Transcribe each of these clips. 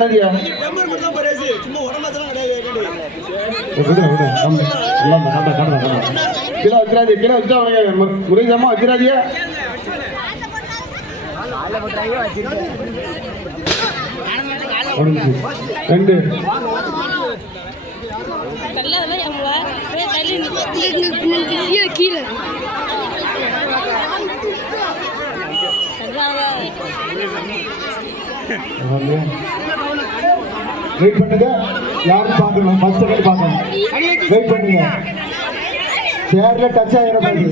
பண்ணாதியா கீழே வச்சிடாது கீழே வச்சா முறையமா வச்சிடாதியா ரெண்டு கீழே வெயிட் பண்ணுங்க யாரும் பார்க்கணும் ஃபர்ஸ்ட் செகண்ட் பார்க்கணும் வெயிட் பண்ணுங்க சேர்ல டச் ஆயிரப்பாது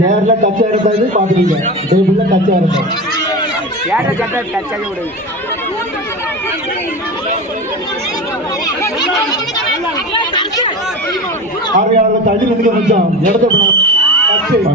சேர்ல டச் ஆயிரப்பாது பார்த்துருங்க டேபிள்ல டச் ஆயிரப்பாது ஆர்வையாளர்கள் தள்ளி நின்று கொஞ்சம் இடத்த